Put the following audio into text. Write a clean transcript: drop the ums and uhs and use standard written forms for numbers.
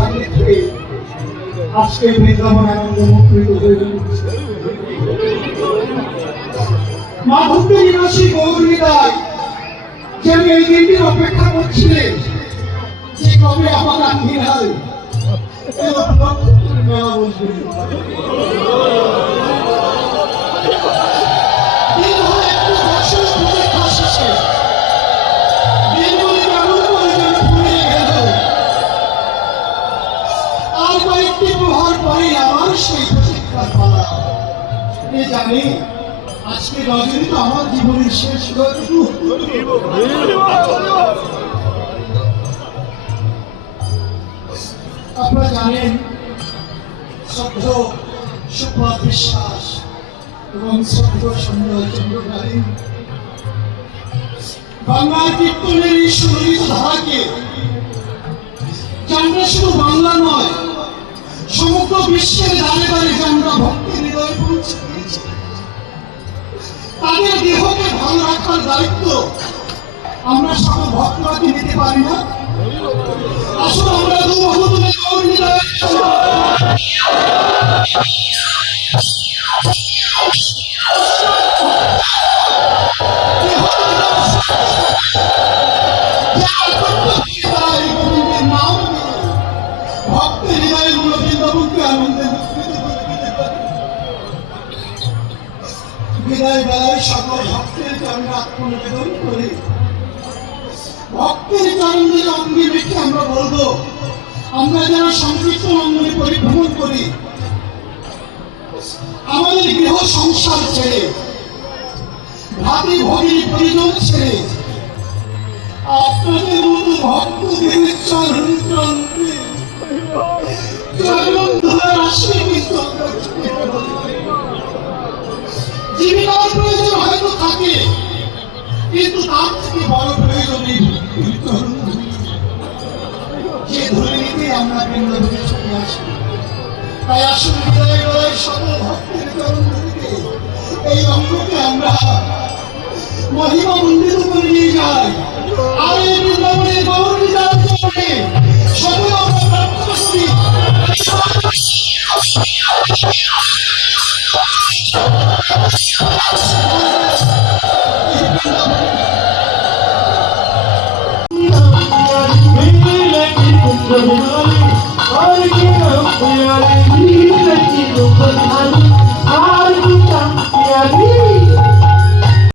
সামনে থেকে আজকে বৃন্দাবন আনন্দ মুখরিত হয়ে উঠছে। মাধবী নিবাসী গৌরীদায় যেন এই দিনটির অপেক্ষা করছিলেন যে কবে আমার আঙ্গিনায় মেলা বসবে। জানি আজকে রজনী তো আমার জীবনের শেষ। আপনারা জানেন শ্রদ্ধ সুপ্রভাত বিশ্বাস এবং শ্রদ্ধ সঞ্জয় চন্দ্রকালী বাংলার কীর্তনের এই সুললিত ধারাকে জানলে শুধু বাংলা নয়, সমগ্র বিশ্বের দাঁড়ে দাঁড়ে আমরা ভক্তি হৃদয় পৌঁছে দিয়েছি। তাদের দেহকে ভালো রাখার দায়িত্ব আমরা সকল ভক্তরা কি নিতে পারি না? আসলে আমরা দুর্বহতুলে গৌরীদায় নাম ভক্তের হৃদয়গুলো বৃন্দাবনকে আনন্দে মুখরিত করে দিতে পারি। বিদায় বেলায় সকল ভক্তের চরণে আত্মনিবেদন করে ভক্তের চরণের অঙ্গে রেখে আমরা বলবো, আমরা যারা সংকীর্তন অঙ্গনে পরিভ্রমণ করি, আমাদের গৃহ সংসার ছেড়ে, ভাবি ভগিনী পরিজন ছেড়ে আপনাদের মতো ভক্তদের চরণ প্রান্তে চরণ ধরে আসবে। কিন্তু জীবিকার প্রয়োজন হয়তো থাকে, কিন্তু তার থেকে বড় প্রয়োজন নেই যে ধরে নিতে আমরা বৃন্দাবনে চলে আসি। তাই আসুন হৃদয় হৃদয় সকল ভক্তের চরণ ধরিতে এই অঙ্গকে আমরা মহিমা মন্ডিত করে নিয়ে যাই। আর এই বৃন্দাবনে গৌরী যার চরণে সকল আমরা প্রার্থনা করি।